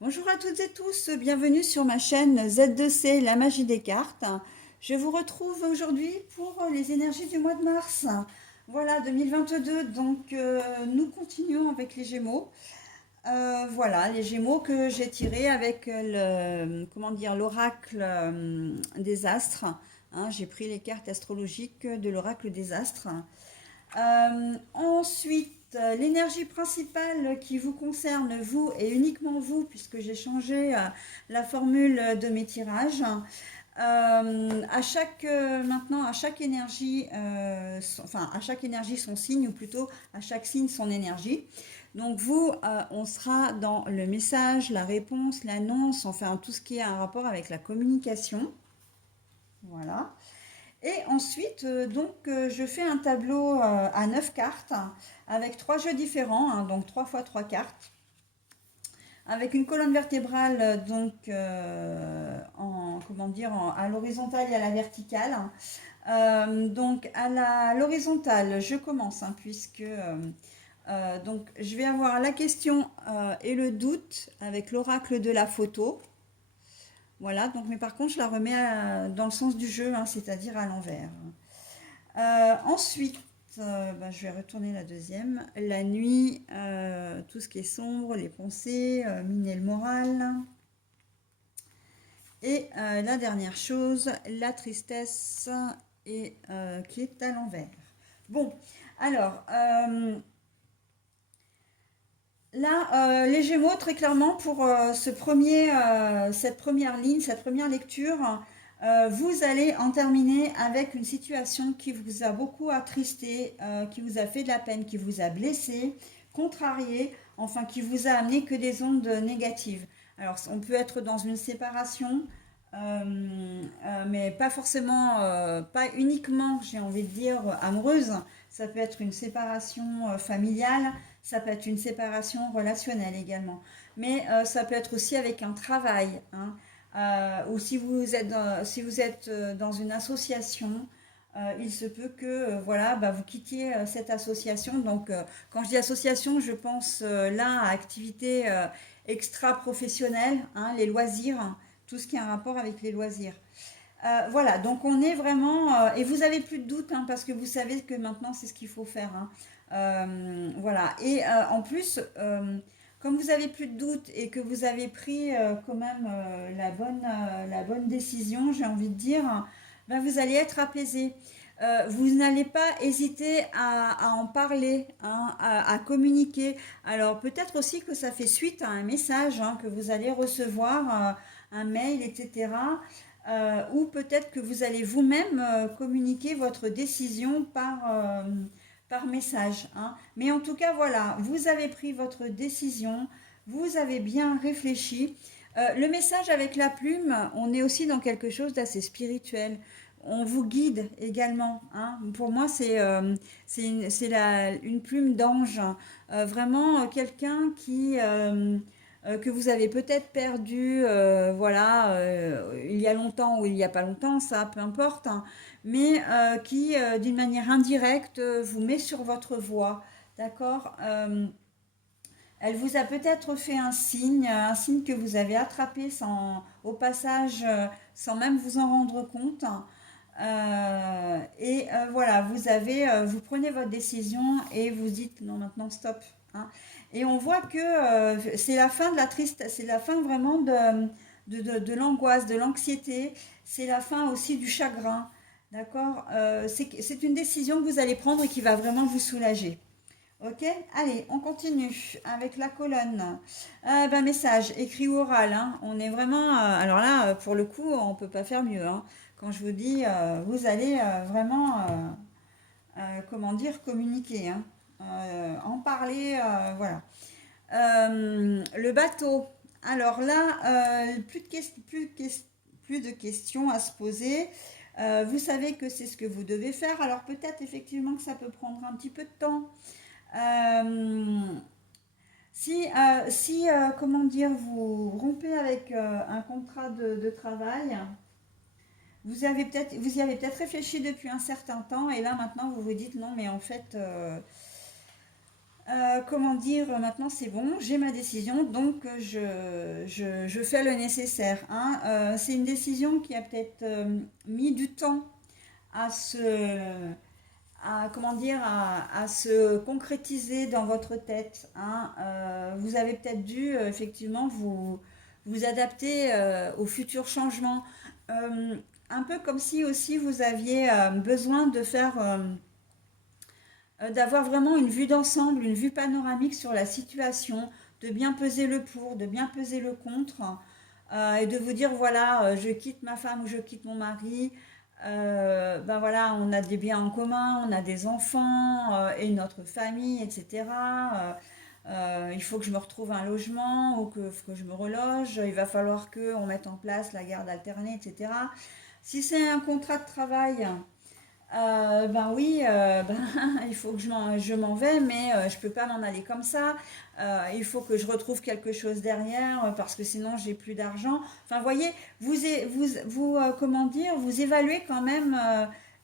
Bonjour à toutes et tous, bienvenue sur ma chaîne Z2C, la magie des cartes. Je vous retrouve aujourd'hui pour les énergies du mois de mars. Voilà, 2022, donc nous continuons avec les Gémeaux. Voilà, les Gémeaux que j'ai tirés avec comment dire, l'oracle des astres. J'ai pris les cartes astrologiques de l'oracle des astres. Ensuite, l'énergie principale qui vous concerne, vous et uniquement vous, puisque j'ai changé la formule de mes tirages. Maintenant, à chaque énergie, à chaque énergie son signe, ou plutôt à chaque signe son énergie. Donc vous, on sera dans le message, la réponse, l'annonce, enfin tout ce qui est un rapport avec la communication. Voilà. Et ensuite, je fais un tableau à 9 cartes avec trois jeux différents, donc 3 fois 3 cartes, avec une colonne vertébrale comment dire, à l'horizontale et à la verticale. Donc à l'horizontale, je commence puisque donc je vais avoir la question et le doute avec l'oracle de la photo. Voilà, donc mais par contre je la remets dans le sens du jeu, c'est-à-dire à l'envers. Ensuite, je vais retourner la deuxième. La nuit, tout ce qui est sombre, les pensées, miner le moral. Et la dernière chose, la tristesse qui est à l'envers. Bon, alors, là, les Gémeaux, très clairement, pour cette première ligne, cette première lecture, vous allez en terminer avec une situation qui vous a beaucoup attristé, qui vous a fait de la peine, qui vous a blessé, contrarié, enfin qui vous a amené que des ondes négatives. Alors, on peut être dans une séparation, mais pas forcément, pas uniquement, j'ai envie de dire, amoureuse. Ça peut être une séparation familiale, ça peut être une séparation relationnelle également. Mais ça peut être aussi avec un travail. Ou si vous êtes dans une association, il se peut que voilà, vous quittiez cette association. Donc, quand je dis association, je pense là à activités extra-professionnelles, les loisirs, tout ce qui a un rapport avec les loisirs. Voilà, donc on est vraiment... et vous avez plus de doute, parce que vous savez que maintenant c'est ce qu'il faut faire. Voilà, et en plus, comme vous avez plus de doute et que vous avez pris quand même la bonne décision, j'ai envie de dire, vous allez être apaisé. Vous n'allez pas hésiter à en parler, à communiquer. Alors peut-être aussi que ça fait suite à un message que vous allez recevoir, un mail, etc. Ou peut-être que vous allez vous-même communiquer votre décision par message. Mais en tout cas, voilà, vous avez pris votre décision, vous avez bien réfléchi. Le message avec la plume, on est aussi dans quelque chose d'assez spirituel. On vous guide également. Pour moi, une plume d'ange. Vraiment quelqu'un que vous avez peut-être perdu, voilà, il y a longtemps ou il n'y a pas longtemps, ça, peu importe, mais qui, d'une manière indirecte, vous met sur votre voie, d'accord. Elle vous a peut-être fait un signe que vous avez attrapé au passage, sans même vous en rendre compte. Voilà, vous prenez votre décision et vous dites non, maintenant stop. Et on voit que c'est la fin de la triste, c'est la fin vraiment de l'angoisse, de l'anxiété, c'est la fin aussi du chagrin. D'accord. C'est une décision que vous allez prendre et qui va vraiment vous soulager. Ok, allez, on continue avec la colonne. Message écrit ou oral. On est vraiment. Alors là, pour le coup, on peut pas faire mieux. Quand je vous dis, vous allez vraiment, comment dire, communiquer, en parler, voilà. Le bateau. Alors là, plus de questions à se poser. Vous savez que c'est ce que vous devez faire. Alors peut-être effectivement que ça peut prendre un petit peu de temps. Euh, si comment dire, vous rompez avec un contrat de travail, vous y avez peut-être réfléchi depuis un certain temps et là maintenant vous vous dites non mais en fait Comment dire, maintenant c'est bon, j'ai ma décision, donc je fais le nécessaire, hein. C'est une décision qui a peut-être mis du temps à comment dire, à se concrétiser dans votre tête, hein. Vous avez peut-être dû effectivement vous adapter aux futurs changements. Euh, un peu comme si aussi vous aviez besoin de faire d'avoir vraiment une vue d'ensemble, une vue panoramique sur la situation, de bien peser le pour, de bien peser le contre, et de vous dire voilà, je quitte ma femme ou je quitte mon mari, ben voilà, on a des biens en commun, on a des enfants et notre famille, etc. Il faut que je me retrouve un logement ou que je me reloge, il va falloir qu'on mette en place la garde alternée, etc. Si c'est un contrat de travail, ben oui, ben, il faut que je m'en vais, mais je peux pas m'en aller comme ça. Il faut que je retrouve quelque chose derrière parce que sinon j'ai plus d'argent. Enfin, voyez, comment dire, vous évaluez quand même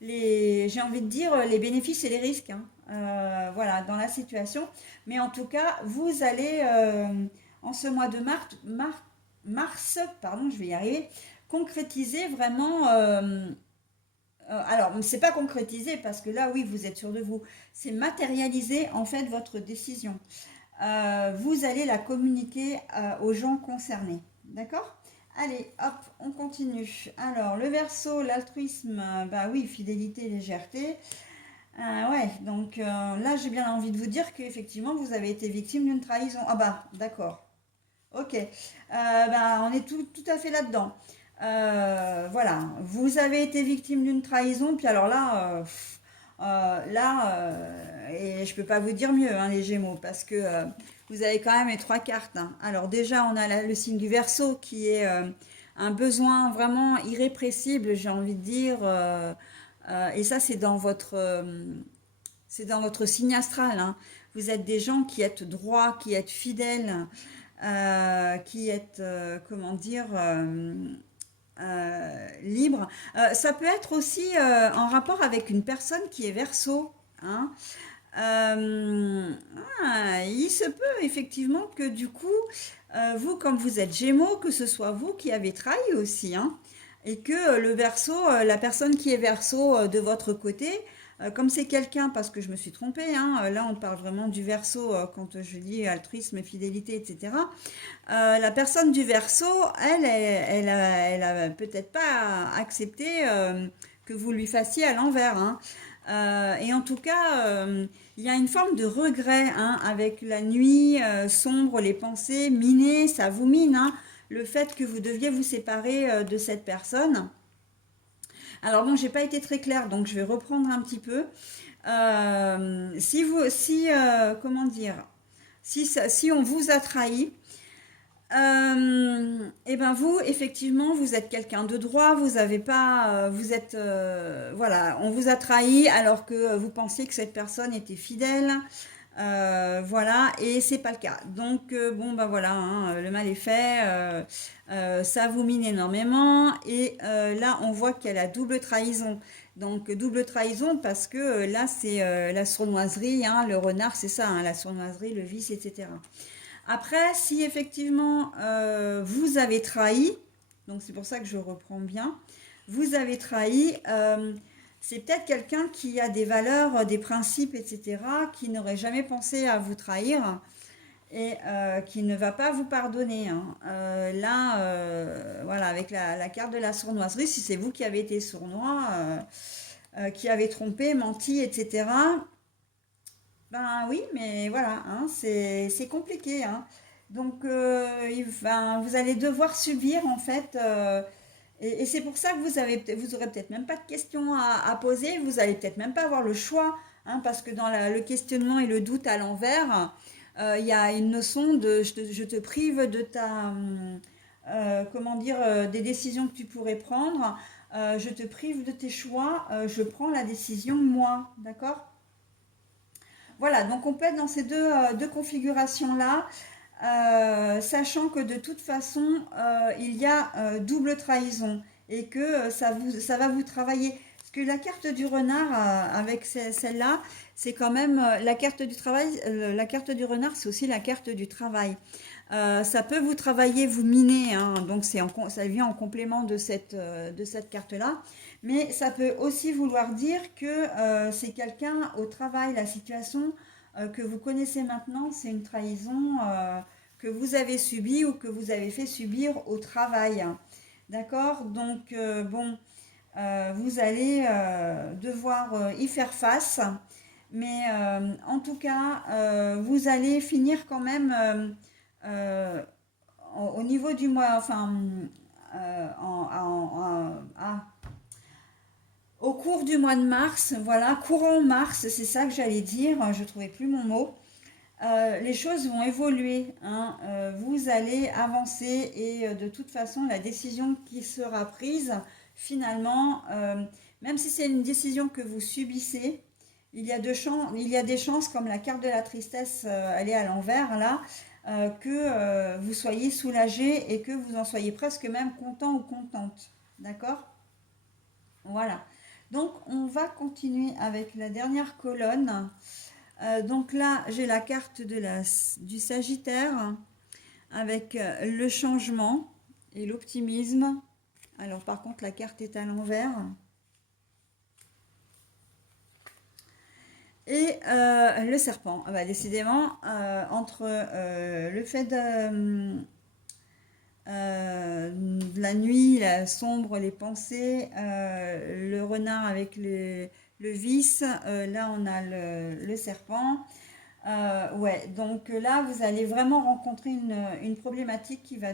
j'ai envie de dire, les bénéfices et les risques, hein. Voilà, dans la situation. Mais en tout cas, vous allez, en ce mois de mars, pardon, je vais y arriver, concrétiser vraiment. Alors, c'est pas concrétisé parce que là, oui, vous êtes sûr de vous. C'est matérialiser en fait votre décision. Vous allez la communiquer aux gens concernés. D'accord? Allez, hop, on continue. Alors, le verso, l'altruisme, bah oui, fidélité, légèreté. Ouais, donc là, j'ai bien envie de vous dire qu'effectivement, vous avez été victime d'une trahison. Ah bah, d'accord. Ok, bah, on est tout à fait là-dedans. Voilà, vous avez été victime d'une trahison, puis alors là, et je peux pas vous dire mieux, hein, les Gémeaux, parce que vous avez quand même les trois cartes, hein. Alors déjà, on a le signe du Verseau qui est un besoin vraiment irrépressible, j'ai envie de dire, et ça, c'est dans votre signe astral, hein. Vous êtes des gens qui êtes droits, qui êtes fidèles, qui êtes, comment dire, libre. Ça peut être aussi en rapport avec une personne qui est verso, hein. Euh, il se peut effectivement que du coup, vous, comme vous êtes Gémeaux, que ce soit vous qui avez trahi aussi, hein, et que le verso, la personne qui est verso de votre côté, comme c'est quelqu'un, parce que je me suis trompée, hein, là on parle vraiment du verso quand je dis altruisme, fidélité, etc. La personne du verso, elle a peut-être pas accepté que vous lui fassiez à l'envers, hein. Et en tout cas, il y a une forme de regret, hein, avec la nuit sombre, les pensées minées, ça vous mine, hein, le fait que vous deviez vous séparer de cette personne. Alors bon, j'ai pas été très claire, donc je vais reprendre un petit peu. Comment dire, si on vous a trahi, et ben vous, effectivement, vous êtes quelqu'un de droit, vous avez pas, vous êtes, voilà, on vous a trahi alors que vous pensiez que cette personne était fidèle, voilà, et c'est pas le cas. Donc bon, ben voilà, hein, le mal est fait, ça vous mine énormément, et là on voit qu'il y a la double trahison. Donc double trahison parce que là c'est la sournoiserie, hein, le renard, c'est ça, hein, la sournoiserie, le vice, etc. Après, si effectivement vous avez trahi, donc c'est pour ça que je reprends bien, vous avez trahi, c'est peut-être quelqu'un qui a des valeurs, des principes, etc., qui n'aurait jamais pensé à vous trahir et qui ne va pas vous pardonner, hein. Là, voilà, avec la carte de la sournoiserie, si c'est vous qui avez été sournois, qui avez trompé, menti, etc., ben oui, mais voilà, hein, c'est compliqué, hein. Donc, vous allez devoir subir en fait, et c'est pour ça que vous aurez peut-être même pas de questions à poser, vous allez peut-être même pas avoir le choix, hein, parce que dans le questionnement et le doute à l'envers, il y a une notion de je te prive de comment dire, des décisions que tu pourrais prendre, je te prive de tes choix, je prends la décision moi, d'accord? Voilà, donc on peut être dans ces deux configurations-là, sachant que de toute façon, il y a double trahison et que ça va vous travailler. Parce que la carte du renard, avec celle-là, c'est quand même la carte du travail. La carte du renard, c'est aussi la carte du travail. Ça peut vous travailler, vous miner, hein, donc ça vient en complément de cette carte-là. Mais ça peut aussi vouloir dire que c'est quelqu'un au travail. La situation que vous connaissez maintenant, c'est une trahison que vous avez subie ou que vous avez fait subir au travail. D'accord? Donc, bon, vous allez devoir y faire face. Mais en tout cas, vous allez finir quand même euh, au niveau du mois, enfin, au cours du mois de mars, voilà, courant mars, c'est ça que j'allais dire, je ne trouvais plus mon mot. Les choses vont évoluer, hein, vous allez avancer et de toute façon, la décision qui sera prise, finalement, même si c'est une décision que vous subissez, il y a des chances, comme la carte de la tristesse, elle est à l'envers là, que vous soyez soulagé et que vous en soyez presque même content ou contente. D'accord? Voilà. Donc, on va continuer avec la dernière colonne. Donc là, j'ai la carte du Sagittaire avec le changement et l'optimisme. Alors par contre, la carte est à l'envers. Et le serpent. Ah bah, décidément, entre le fait de la nuit, la sombre, les pensées, le renard avec le vice, là on a le serpent. Ouais, donc là, vous allez vraiment rencontrer une problématique qui va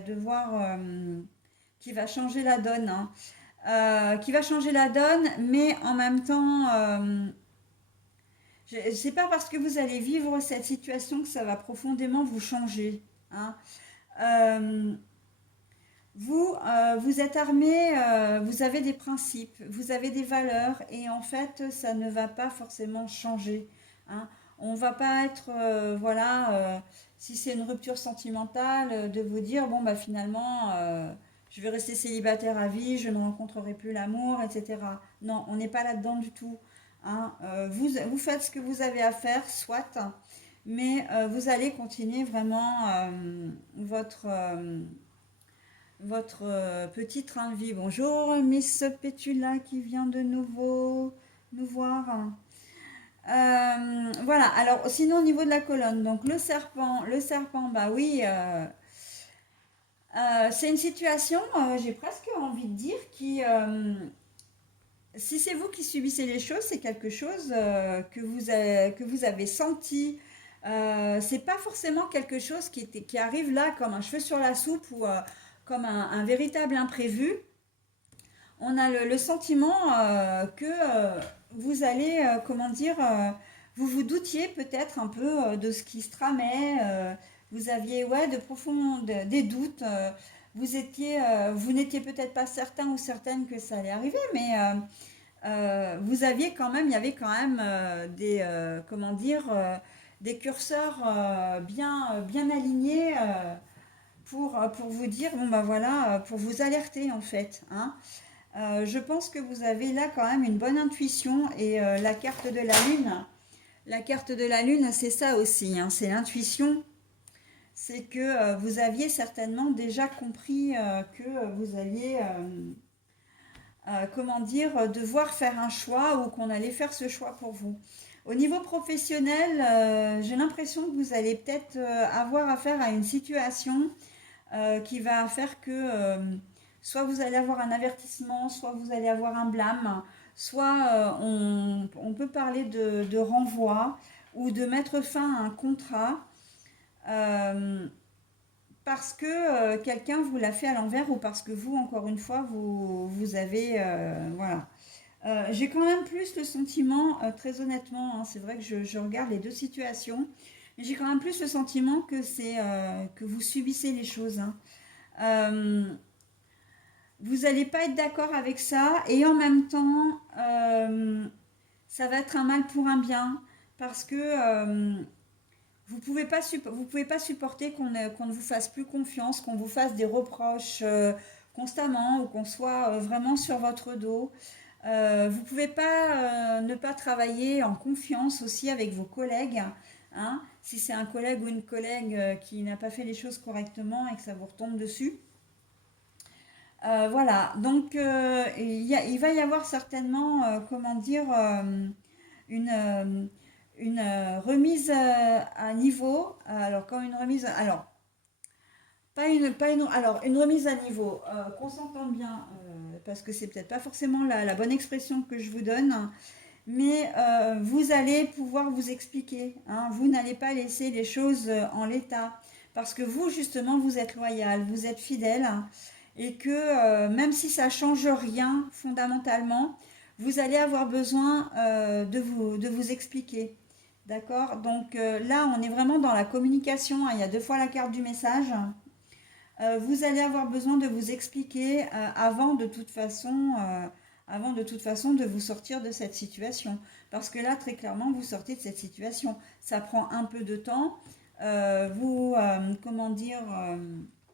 qui va changer la donne, hein. Qui va changer la donne, mais en même temps, c'est pas parce que vous allez vivre cette situation que ça va profondément vous changer, hein. Euh, vous êtes armé, vous avez des principes, vous avez des valeurs, et en fait, ça ne va pas forcément changer, hein. On va pas être, voilà, si c'est une rupture sentimentale, de vous dire, bon, bah finalement, je vais rester célibataire à vie, je ne rencontrerai plus l'amour, etc. Non, on n'est pas là-dedans du tout, hein. Vous faites ce que vous avez à faire, soit, mais vous allez continuer vraiment votre petit train de vie. Bonjour, Miss Pétula qui vient de nouveau nous voir. Voilà, alors sinon au niveau de la colonne, donc le serpent, bah oui, c'est une situation, j'ai presque envie de dire, si c'est vous qui subissez les choses, c'est quelque chose que vous avez senti. C'est pas forcément quelque chose qui arrive là comme un cheveu sur la soupe ou comme un véritable imprévu. On a le sentiment que vous allez, comment dire, vous vous doutiez peut-être un peu de ce qui se tramait. Vous aviez, ouais, des doutes. Vous n'étiez peut-être pas certain ou certaine que ça allait arriver, mais vous aviez quand même, il y avait quand même comment dire, des curseurs bien alignés pour vous dire, bon bah voilà, pour vous alerter en fait, hein. Je pense que vous avez là quand même une bonne intuition et la carte de la lune, c'est ça aussi, hein, c'est l'intuition. C'est que vous aviez certainement déjà compris que vous alliez, comment dire, devoir faire un choix ou qu'on allait faire ce choix pour vous. Au niveau professionnel, j'ai l'impression que vous allez peut-être avoir affaire à une situation qui va faire que soit vous allez avoir un avertissement, soit vous allez avoir un blâme, soit on peut parler de renvoi ou de mettre fin à un contrat euh, parce que quelqu'un vous l'a fait à l'envers ou parce que vous, encore une fois, vous avez... voilà. J'ai quand même plus le sentiment, très honnêtement, hein, c'est vrai que je regarde les deux situations, mais j'ai quand même plus le sentiment que c'est que vous subissez les choses, hein. Euh, Vous n'allez pas être d'accord avec ça et en même temps, ça va être un mal pour un bien parce que vous pouvez pas supporter qu'on ne vous fasse plus confiance, qu'on vous fasse des reproches constamment ou qu'on soit vraiment sur votre dos. Vous pouvez pas ne pas travailler en confiance aussi avec vos collègues, hein. Si c'est un collègue ou une collègue qui n'a pas fait les choses correctement et que ça vous retombe dessus. Voilà, donc il va y avoir certainement, comment dire, une remise à niveau. Alors, quand une remise, alors alors une remise à niveau, qu'on s'entende bien, parce que c'est peut-être pas forcément la bonne expression que je vous donne, mais vous allez pouvoir vous expliquer, hein. Vous n'allez pas laisser les choses en l'état, parce que vous, justement, vous êtes loyal, vous êtes fidèle, hein, et que même si ça change rien fondamentalement, vous allez avoir besoin de vous expliquer. D'accord? Donc là, on est vraiment dans la communication, hein. Il y a deux fois la carte du message. Vous allez avoir besoin de vous expliquer avant de toute façon de vous sortir de cette situation. Parce que là, très clairement, vous sortez de cette situation. Ça prend un peu de temps. Comment dire,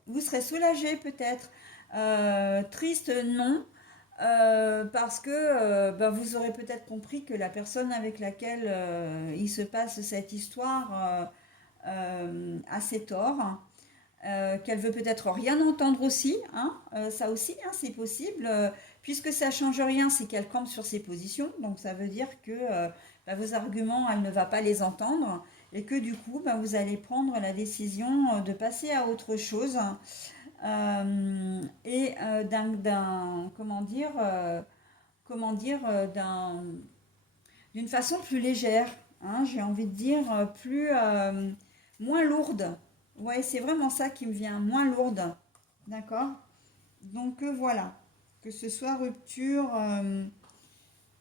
vous serez soulagé peut-être. Triste, non. Parce que ben, vous aurez peut-être compris que la personne avec laquelle il se passe cette histoire a ses torts, qu'elle veut peut-être rien entendre aussi, hein, ça aussi, hein, c'est possible. Puisque ça change rien, c'est qu'elle campe sur ses positions, donc ça veut dire que bah, vos arguments, elle ne va pas les entendre, et que du coup, bah, vous allez prendre la décision de passer à autre chose, et comment dire, d'une façon plus légère, hein, j'ai envie de dire, moins lourde. Ouais, c'est vraiment ça qui me vient, moins lourde. D'accord? Donc voilà, que ce soit rupture,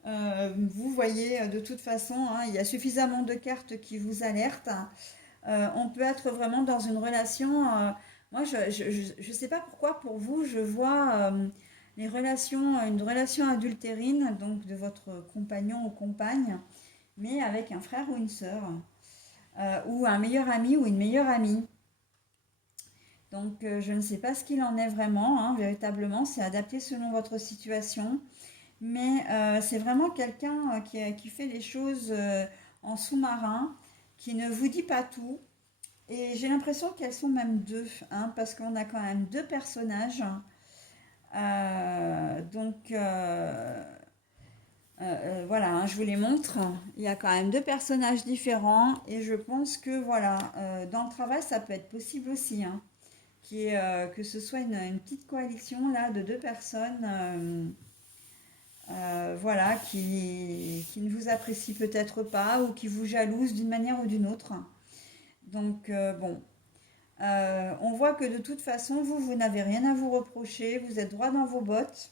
vous voyez, de toute façon, hein, il y a suffisamment de cartes qui vous alertent. On peut être vraiment dans une relation. Moi, je sais pas pourquoi, pour vous, je vois une relation adultérine, donc de votre compagnon ou compagne, mais avec un frère ou une sœur, ou un meilleur ami ou une meilleure amie. Donc, je ne sais pas ce qu'il en est vraiment, hein, véritablement, c'est adapté selon votre situation, mais c'est vraiment quelqu'un qui fait les choses en sous-marin, qui ne vous dit pas tout, et j'ai l'impression qu'elles sont même deux, hein, parce qu'on a quand même deux personnages. Donc, voilà, hein, je vous les montre. Il y a quand même deux personnages différents, et je pense que voilà, dans le travail, ça peut être possible aussi, hein, que ce soit une petite coalition là de deux personnes, voilà, qui ne vous apprécient peut-être pas ou qui vous jalousent d'une manière ou d'une autre. Donc bon, on voit que de toute façon, vous n'avez rien à vous reprocher, vous êtes droit dans vos bottes,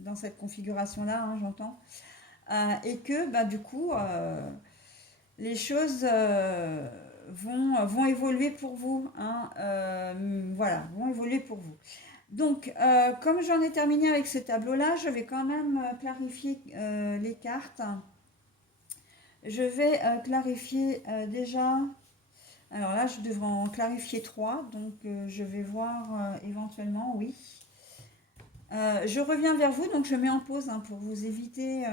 dans cette configuration-là, hein, j'entends. Et que bah, du coup, les choses vont évoluer pour vous, hein, voilà, vont évoluer pour vous. Donc, comme j'en ai terminé avec ce tableau-là, je vais quand même clarifier les cartes. Je vais clarifier déjà. Alors là, je devrais en clarifier 3, donc je vais voir éventuellement, oui. Je reviens vers vous, donc je mets en pause, hein, pour vous éviter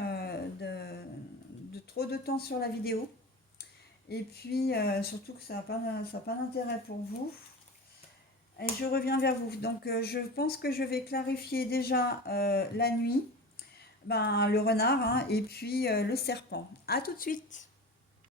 de trop de temps sur la vidéo. Et puis, surtout que ça n'a pas d'intérêt pour vous. Et je reviens vers vous. Donc, je pense que je vais clarifier déjà la nuit, ben, le renard, hein, et puis le serpent. À tout de suite.